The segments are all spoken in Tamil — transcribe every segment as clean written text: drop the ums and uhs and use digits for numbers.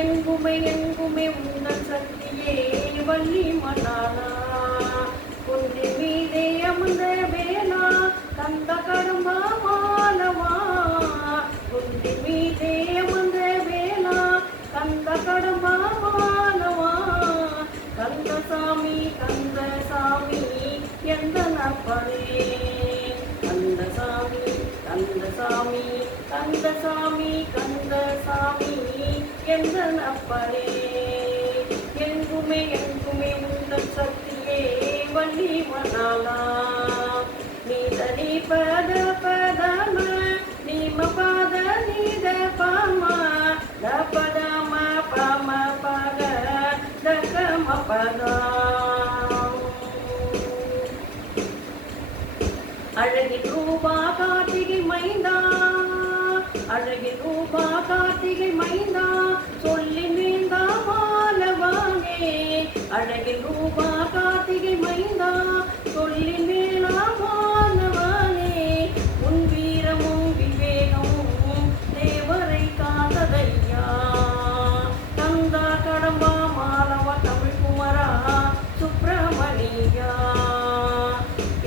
எங்குமே எங்குமே உங்கள் சக்தியே வள்ளி மணாலா குன்றின் மீதே அமர்ந்த வேளா கந்த கடம்பா மாலவா குன்றின் மீதே அமர்ந்த வேளா கந்த கடம்பா மாலவா கந்தசாமி கந்தசாமி எந்த நப்பனே கந்தசாமி கந்தசாமி கந்தசாமி கந்தசாமி எந்த நப்பனே எங்குமே எங்குமே உந்தன் சக்தியே வள்ளி மணாலா நீதனி பத பதம நீம பத நீத பம த பதம பம பக தகம பதா அழகின் ரூபா கார்த்திகை மைந்தா அழகின் ரூபா கார்த்திகை மைந்தா சொல்லி நீந்தா மாலவானே அழகின் ரூபா கார்த்திகை மைந்தா சொல்லி மேலா மாலவானே உன் வீரமும் விவேகமும் தேவரை காத்ததையா கந்தா கடம்பா மாலவ தமிழ் குமரா சுப்பிரமணியா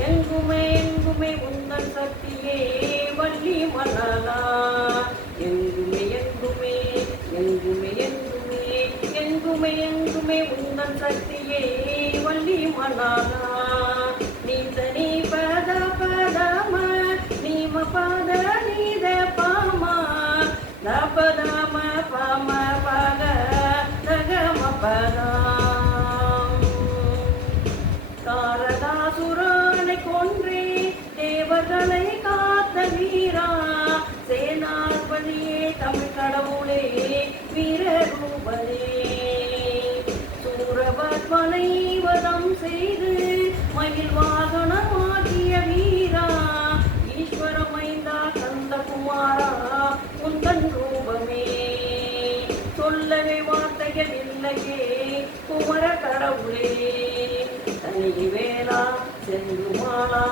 எங்குமே எங்குமே உந்தன் சக்தியே வள்ளி மணாலா எங்குமே எங்குமே எங்குமே எங்குமே எங்குமே எங்குமே உந்தன் சக்தியே வள்ளி மணாலா நீதனி பத பதம நீம பத நீத பாம த பதம பாம பக தகம பதா காரதாசுரனை கொன்றே தேவர்களை காத்த வீரா சேனாபதியே தமிழ் கடவுளே வீரரூபனே சூரபத்மனை வதம் செய்து மயில் வாகனமாகிய வீரா ஈஸ்வர மைந்தா கந்தகுமாரா உந்தன் ரூபமே சொல்லவே வார்த்தைகள் இல்லையே குமர கடவுளே தனிகை வேளா செந்தூர் மாலா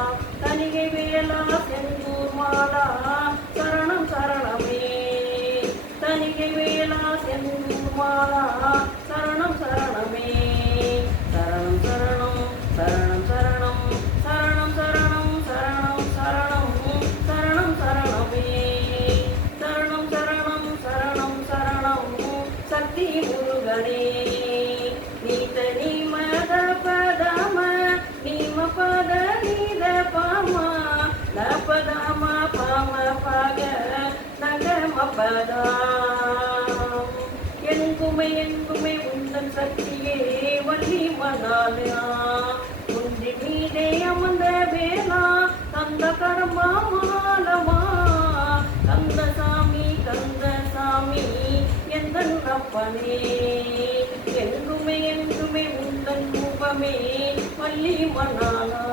தனிகை வேளா செந்தூர் மாலா சரணம் சரணமே தனிகை வேளா செந்தூர் மாலா சரணம் சரணமே சரணம் சரணம் சரணம் சரணம் சரணம் சரணம் சரணம் சரணம் சரணம் சரணமே சரணம் சரணம் சரணம் சரணம் சக்தி முருகனே நீதனி மத பதம நீம பத நீத பாம த பதம பாம பக நகம பதா எங்குமே எங்குமே உந்தன் சக்தியே வள்ளி மணாலா குன்றின் மீதே அமர்ந்த வேளா கந்த கடம்பா மாலவா கந்தசாமி கந்தசாமி எந்த அப்பனே எங்குமே எங்குமே உந்தன் ரூபமே வள்ளி மணாலா